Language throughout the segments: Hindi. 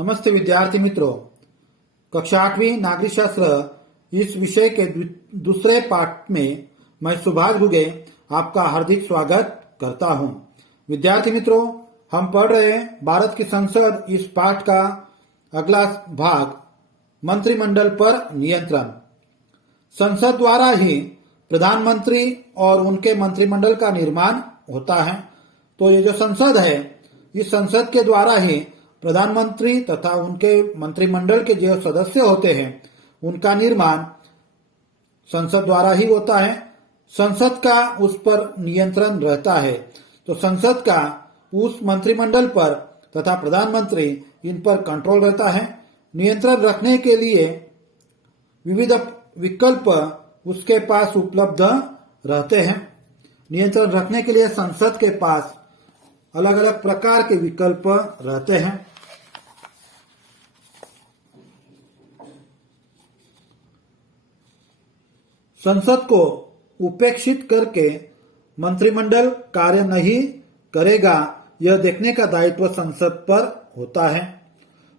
नमस्ते विद्यार्थी मित्रों, कक्षा 8वीं नागरिक शास्त्र इस विषय के दूसरे पाठ में मैं सुभाष घुगे आपका हार्दिक स्वागत करता हूं। विद्यार्थी मित्रों, हम पढ़ रहे हैं भारत की संसद। इस पाठ का अगला भाग मंत्रिमंडल पर नियंत्रण। संसद द्वारा ही प्रधानमंत्री और उनके मंत्रिमंडल का निर्माण होता है। तो ये जो संसद है, इस संसद के द्वारा ही प्रधानमंत्री तथा उनके मंत्रिमंडल के जो सदस्य होते हैं उनका निर्माण संसद द्वारा ही होता है। संसद का उस पर नियंत्रण रहता है। तो संसद का उस मंत्रिमंडल पर तथा प्रधानमंत्री इन पर कंट्रोल रहता है। नियंत्रण रखने के लिए विविध विकल्प उसके पास उपलब्ध रहते हैं। नियंत्रण रखने के लिए संसद के पास अलग अलग प्रकार के विकल्प रहते हैं। संसद को उपेक्षित करके मंत्रिमंडल कार्य नहीं करेगा, यह देखने का दायित्व संसद पर होता है।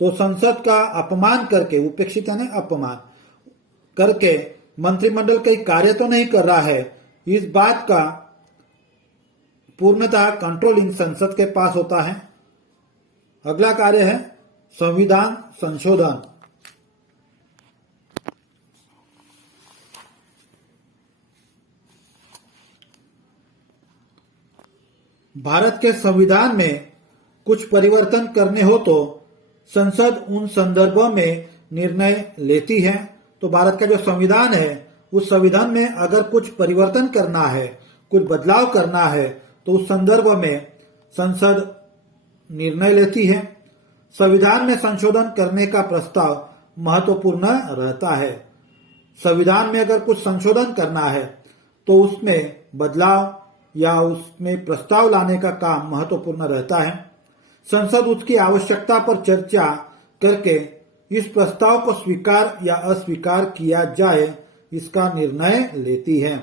तो संसद का अपमान करके, उपेक्षित यानी अपमान करके मंत्रिमंडल कई कार्य तो नहीं कर रहा है, इस बात का पूर्णतः कंट्रोल इन संसद के पास होता है। अगला कार्य है संविधान संशोधन। भारत के संविधान में कुछ परिवर्तन करने हो तो संसद उन संदर्भों में निर्णय लेती है। तो भारत का जो संविधान है, उस संविधान में अगर कुछ परिवर्तन करना है, कुछ बदलाव करना है, तो उस संदर्भ में संसद निर्णय लेती है। संविधान में संशोधन करने का प्रस्ताव महत्वपूर्ण रहता है। संविधान में अगर कुछ संशोधन करना है तो उसमें बदलाव या उसमें प्रस्ताव लाने का काम महत्वपूर्ण रहता है। संसद उसकी आवश्यकता पर चर्चा करके इस प्रस्ताव को स्वीकार या अस्वीकार किया जाए, इसका निर्णय लेती है।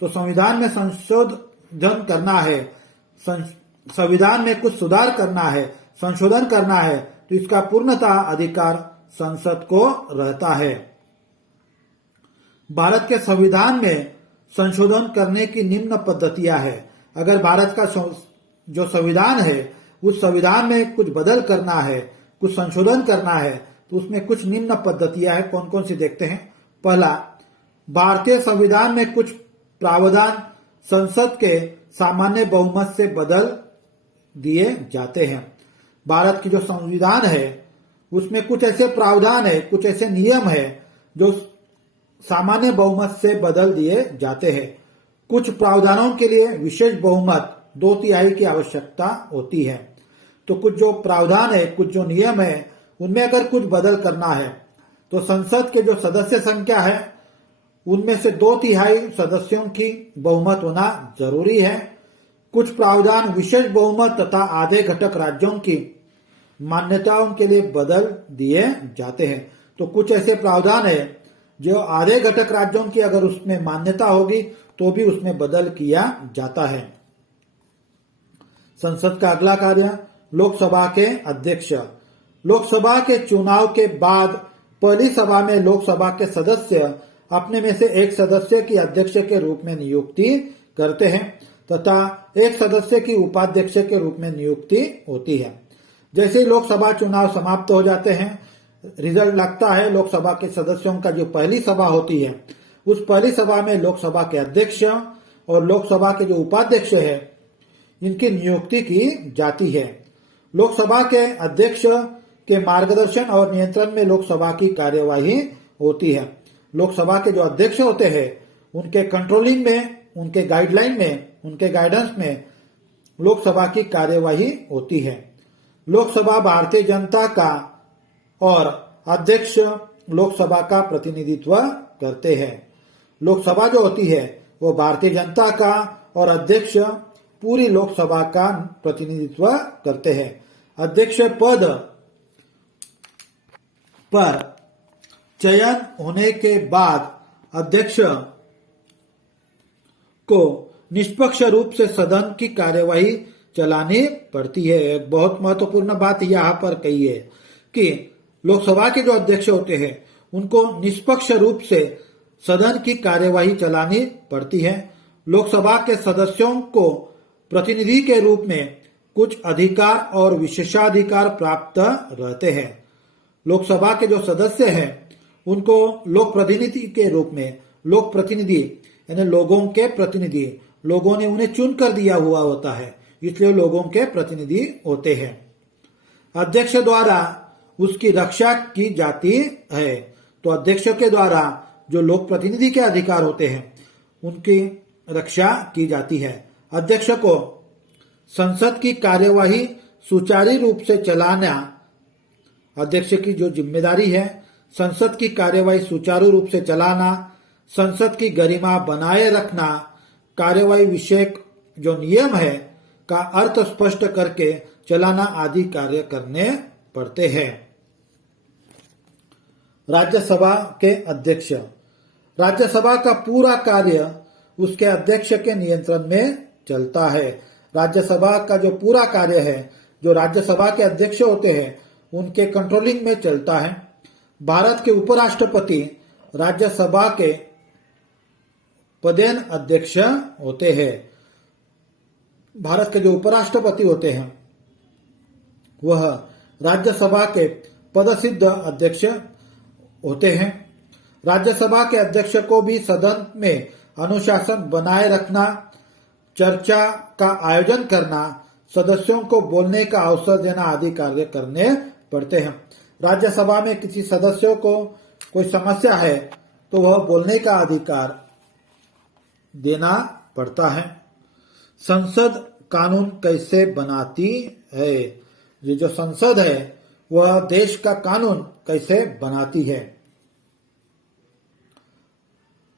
तो संविधान में संशोधन करना है, संविधान में कुछ सुधार करना है, संशोधन करना है, तो इसका पूर्णतः अधिकार संसद को रहता है। भारत के संविधान में संशोधन करने की निम्न पद्धतियां हैं। अगर भारत का जो संविधान है, उस संविधान में कुछ बदल करना है, कुछ संशोधन करना है, तो उसमें कुछ निम्न पद्धतियां हैं। कौन कौन सी देखते हैं। पहला, भारतीय संविधान में कुछ प्रावधान संसद के सामान्य बहुमत से बदल दिए जाते हैं। भारत की जो संविधान है उसमें कुछ ऐसे प्रावधान है, कुछ ऐसे नियम है जो सामान्य बहुमत से बदल दिए जाते हैं। कुछ प्रावधानों के लिए विशेष बहुमत 2/3 की आवश्यकता होती है। तो कुछ जो प्रावधान है, कुछ जो नियम है, उनमें अगर कुछ बदल करना है तो संसद के जो सदस्य संख्या है उनमें से 2/3 सदस्यों की बहुमत होना जरूरी है। कुछ प्रावधान विशेष बहुमत तथा आधे घटक राज्यों की मान्यताओं के लिए बदल दिए जाते हैं। तो कुछ ऐसे प्रावधान है जो आधे घटक राज्यों की अगर उसमें मान्यता होगी तो भी उसमें बदल किया जाता है। संसद का अगला कार्य लोकसभा के अध्यक्ष। लोकसभा के चुनाव के बाद पहली सभा में लोकसभा के सदस्य अपने में से एक सदस्य की अध्यक्ष के रूप में नियुक्ति करते हैं तथा एक सदस्य की उपाध्यक्ष के रूप में नियुक्ति होती है। जैसे ही लोकसभा चुनाव समाप्त हो जाते हैं, रिजल्ट लगता है, लोकसभा के सदस्यों का जो पहली सभा होती है, उस पहली सभा में लोकसभा के अध्यक्ष और लोकसभा के जो उपाध्यक्ष है, इनकी नियुक्ति की जाती है। लोकसभा के अध्यक्ष के मार्गदर्शन और नियंत्रण में लोकसभा की कार्यवाही होती है। लोकसभा के जो अध्यक्ष होते हैं उनके कंट्रोलिंग में, उनके गाइडलाइन में, उनके गाइडेंस में लोकसभा की कार्यवाही होती है। लोकसभा भारतीय जनता का और अध्यक्ष लोकसभा का प्रतिनिधित्व करते हैं। लोकसभा जो होती है वो भारतीय जनता का और अध्यक्ष पूरी लोकसभा का प्रतिनिधित्व करते हैं। अध्यक्ष पद पर चयन होने के बाद अध्यक्ष को निष्पक्ष रूप से सदन की कार्यवाही चलानी पड़ती है। एक बहुत महत्वपूर्ण बात यहाँ पर कही है कि लोकसभा के जो अध्यक्ष होते हैं उनको निष्पक्ष रूप से सदन की कार्यवाही चलानी पड़ती है। लोकसभा के सदस्यों को प्रतिनिधि के रूप में कुछ अधिकार और विशेषाधिकार प्राप्त रहते हैं। लोकसभा के जो सदस्य हैं उनको लोक प्रतिनिधि के रूप में, लोक प्रतिनिधि यानी लोगों के प्रतिनिधि, लोगों ने उन्हें चुनकर दिया हुआ होता है, इसलिए लोगों के प्रतिनिधि होते हैं। अध्यक्ष द्वारा उसकी रक्षा की जाती है। तो अध्यक्ष के द्वारा जो लोक प्रतिनिधि के अधिकार होते हैं उनकी रक्षा की जाती है। अध्यक्ष को संसद की कार्यवाही सुचारू रूप से चलाना, अध्यक्ष की जो जिम्मेदारी है, संसद की कार्यवाही सुचारू रूप से चलाना, संसद की गरिमा बनाए रखना, कार्यवाही विषयक जो नियम है का अर्थ स्पष्ट करके चलाना आदि कार्य करने पड़ते हैं। राज्यसभा के अध्यक्ष, राज्यसभा का पूरा कार्य उसके अध्यक्ष के नियंत्रण में चलता है। राज्यसभा का जो पूरा कार्य है, जो राज्यसभा के अध्यक्ष होते हैं उनके कंट्रोलिंग में चलता है। भारत के उपराष्ट्रपति राज्यसभा के पदेन अध्यक्ष होते हैं। भारत के जो उपराष्ट्रपति होते हैं वह राज्यसभा के पदसिद्ध अध्यक्ष होते हैं। राज्यसभा के अध्यक्ष को भी सदन में अनुशासन बनाए रखना, चर्चा का आयोजन करना, सदस्यों को बोलने का अवसर देना आदि कार्य करने पड़ते हैं। राज्यसभा में किसी सदस्यों को कोई समस्या है तो वह बोलने का अधिकार देना पड़ता है। संसद कानून कैसे बनाती है? ये जो संसद है वह देश का कानून कैसे बनाती है?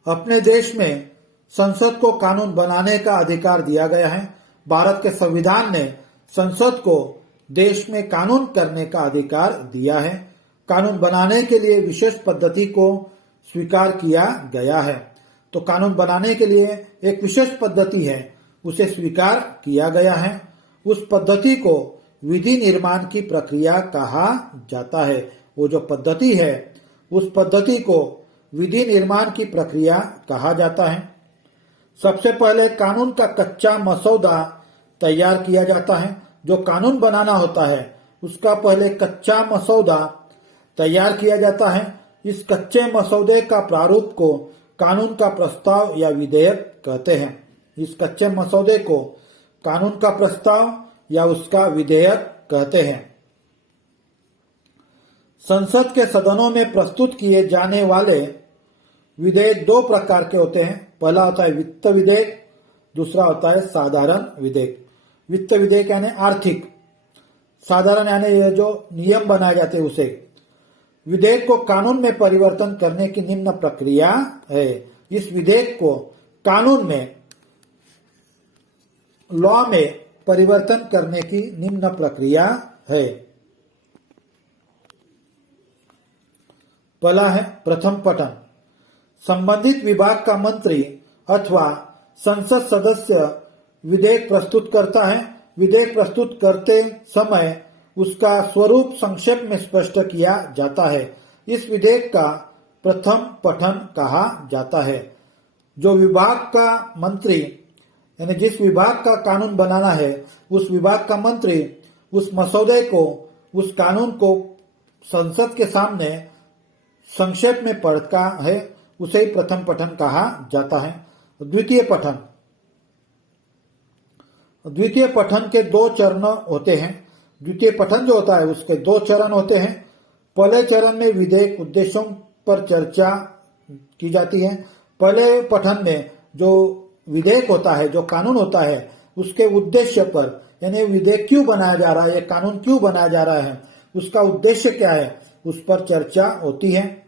अपने देश में संसद को कानून बनाने का अधिकार दिया गया है। भारत के संविधान ने संसद को देश में कानून करने का अधिकार दिया है। कानून बनाने के लिए विशेष पद्धति को स्वीकार किया गया है। तो कानून बनाने के लिए एक विशेष पद्धति है, उसे स्वीकार किया गया है। उस पद्धति को विधि निर्माण की प्रक्रिया कहा जाता है। वो जो पद्धति है उस पद्धति को विधि निर्माण की प्रक्रिया कहा जाता है। सबसे पहले कानून का कच्चा मसौदा तैयार किया जाता है। जो कानून बनाना होता है उसका पहले कच्चा मसौदा तैयार किया जाता है। इस कच्चे मसौदे का प्रारूप को कानून का प्रस्ताव या विधेयक कहते हैं। इस कच्चे मसौदे को कानून का प्रस्ताव या उसका विधेयक कहते हैं। संसद के सदनों में प्रस्तुत किए जाने वाले विधेयक दो प्रकार के होते हैं। पहला होता है वित्त विधेयक, दूसरा होता है साधारण विधेयक। वित्त विधेयक यानी आर्थिक, साधारण यानी ये जो नियम बनाए जाते हैं उसे। विधेयक को कानून में परिवर्तन करने की निम्न प्रक्रिया है। इस विधेयक को कानून में, लॉ में परिवर्तन करने की निम्न प्रक्रिया है। पहला है प्रथम पठन। संबंधित विभाग का मंत्री अथवा संसद सदस्य विधेयक प्रस्तुत करता है। विधेयक प्रस्तुत करते समय उसका स्वरूप संक्षेप में स्पष्ट किया जाता है। इस विधेयक का प्रथम पठन कहा जाता है। जो विभाग का मंत्री यानी जिस विभाग का कानून बनाना है उस विभाग का मंत्री उस मसौदे को, उस कानून को संसद के सामने संक्षेप में पढ़ता है, उसे ही प्रथम पठन कहा जाता है। द्वितीय पठन, द्वितीय पठन के दो चरण होते हैं। द्वितीय पठन जो होता है उसके दो चरण होते हैं। पहले चरण में विधेयक उद्देश्यों पर चर्चा की जाती है। पहले पठन में जो विधेयक होता है, जो कानून होता है, उसके उद्देश्य पर यानी विधेयक क्यों बनाया जा रहा है, ये कानून क्यों बनाया जा रहा है, उसका उद्देश्य क्या है, उस पर चर्चा होती है।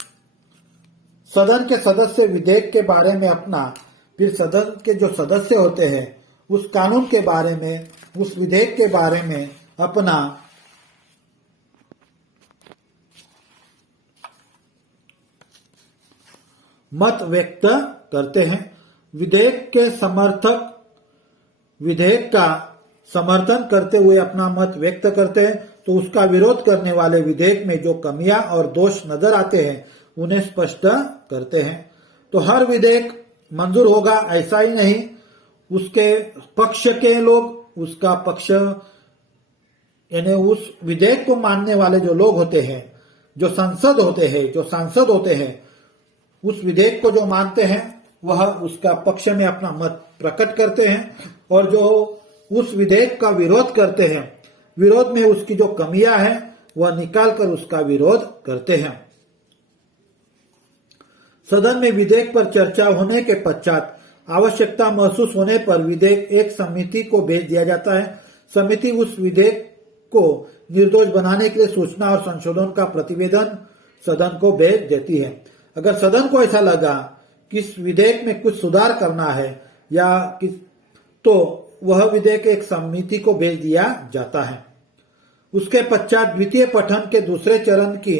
सदन के सदस्य विधेयक के बारे में अपना, फिर सदन के जो सदस्य होते हैं उस कानून के बारे में, उस विधेयक के बारे में अपना मत व्यक्त करते हैं। विधेयक के समर्थक विधेयक का समर्थन करते हुए अपना मत व्यक्त करते हैं। तो उसका विरोध करने वाले विधेयक में जो कमियां और दोष नजर आते हैं उन्हें स्पष्ट करते हैं। तो हर विधेयक मंजूर होगा ऐसा ही नहीं, उसके पक्ष के लोग, उसका पक्ष यानी उस विधेयक को मानने वाले जो लोग होते हैं, जो संसद होते हैं, जो सांसद होते हैं, उस विधेयक को जो मानते हैं वह उसका पक्ष में अपना मत प्रकट करते हैं, और जो उस विधेयक का विरोध करते हैं, विरोध में उसकी जो कमियां हैं वह निकालकर उसका विरोध करते हैं। सदन में विधेयक पर चर्चा होने के पश्चात आवश्यकता महसूस होने पर विधेयक एक समिति को भेज दिया जाता है। समिति उस विधेयक को निर्दोष बनाने के लिए सूचना और संशोधन का प्रतिवेदन सदन को भेज देती है। अगर सदन को ऐसा लगा कि इस विधेयक में कुछ सुधार करना है तो वह विधेयक एक समिति को भेज दिया जाता है। उसके पश्चात द्वितीय पठन के दूसरे चरण की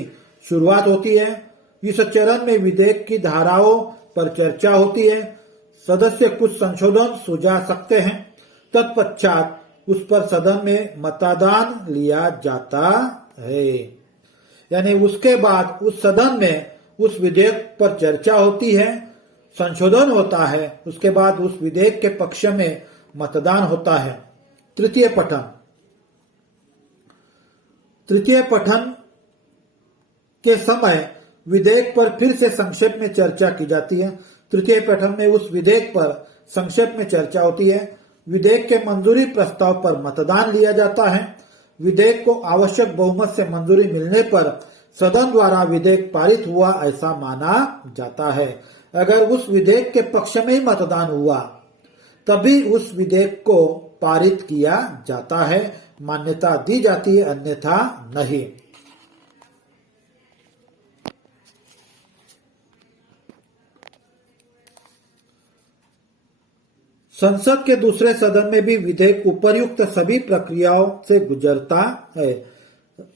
शुरुआत होती है। इस चरण में विधेयक की धाराओं पर चर्चा होती है। सदस्य कुछ संशोधन सुझा सकते हैं। तत्पश्चात उस पर सदन में मतदान लिया जाता है। यानी उसके बाद उस सदन में उस विधेयक पर चर्चा होती है, संशोधन होता है, उसके बाद उस विधेयक के पक्ष में मतदान होता है। तृतीय पठन के समय विधेयक पर फिर से संक्षेप में चर्चा की जाती है। तृतीय पठन में उस विधेयक पर संक्षेप में चर्चा होती है। विधेयक के मंजूरी प्रस्ताव पर मतदान लिया जाता है। विधेयक को आवश्यक बहुमत से मंजूरी मिलने पर सदन द्वारा विधेयक पारित हुआ ऐसा माना जाता है। अगर उस विधेयक के पक्ष में ही मतदान हुआ तभी उस विधेयक को पारित किया जाता है, मान्यता दी जाती है, अन्यथा नहीं। संसद के दूसरे सदन में भी विधेयक उपर्युक्त सभी प्रक्रियाओं से गुजरता है।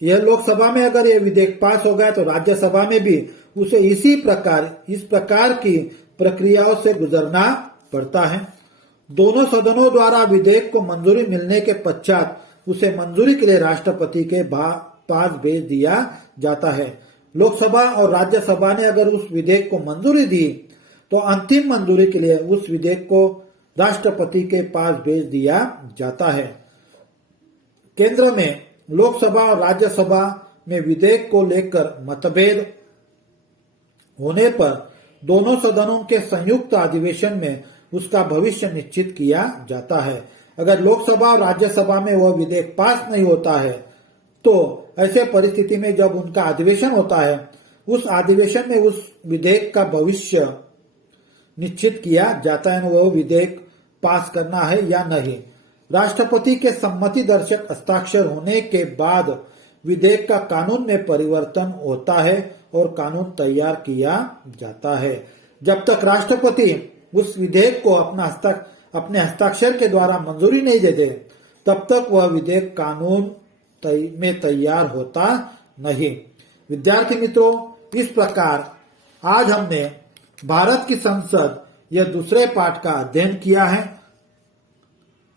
यह लोकसभा में अगर यह विधेयक पास हो गया तो राज्यसभा में भी उसे इस प्रकार की प्रक्रियाओं से गुजरना पड़ता है। दोनों सदनों द्वारा विधेयक को मंजूरी मिलने के पश्चात उसे मंजूरी के लिए राष्ट्रपति के पास भेज दिया जाता है। लोकसभा और राज्यसभा ने अगर उस विधेयक को मंजूरी दी तो अंतिम मंजूरी के लिए उस विधेयक को राष्ट्रपति के पास भेज दिया जाता है। केंद्र में लोकसभा और राज्यसभा में विधेयक को लेकर मतभेद होने पर दोनों सदनों के संयुक्त अधिवेशन में उसका भविष्य निश्चित किया जाता है। अगर लोकसभा और राज्यसभा में वह विधेयक पास नहीं होता है तो ऐसे परिस्थिति में जब उनका अधिवेशन होता है, उस अधिवेशन में उस विधेयक का भविष्य निश्चित किया जाता है, वह विधेयक पास करना है या नहीं। राष्ट्रपति के सम्मति दर्शक हस्ताक्षर होने के बाद विधेयक का कानून में परिवर्तन होता है और कानून तैयार किया जाता है। जब तक राष्ट्रपति उस विधेयक को अपने हस्ताक्षर के द्वारा मंजूरी नहीं देते तब तक वह विधेयक कानून में तैयार होता नहीं। विद्यार्थी मित्रों, इस प्रकार आज हमने भारत की संसद यह दूसरे पाठ का अध्ययन किया है।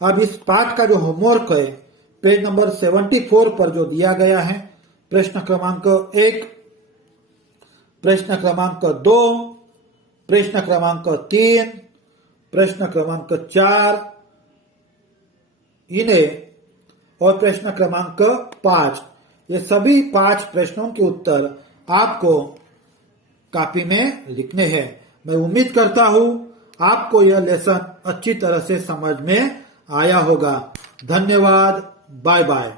अब इस पाठ का जो होमवर्क है पेज नंबर 74 पर जो दिया गया है, प्रश्न क्रमांक 1, प्रश्न क्रमांक 2, प्रश्न क्रमांक 3, प्रश्न क्रमांक 4 इन्हें और प्रश्न क्रमांक 5, ये सभी 5 प्रश्नों के उत्तर आपको कॉपी में लिखने हैं। मैं उम्मीद करता हूं आपको यह लेसन अच्छी तरह से समझ में आया होगा। धन्यवाद। Bye bye.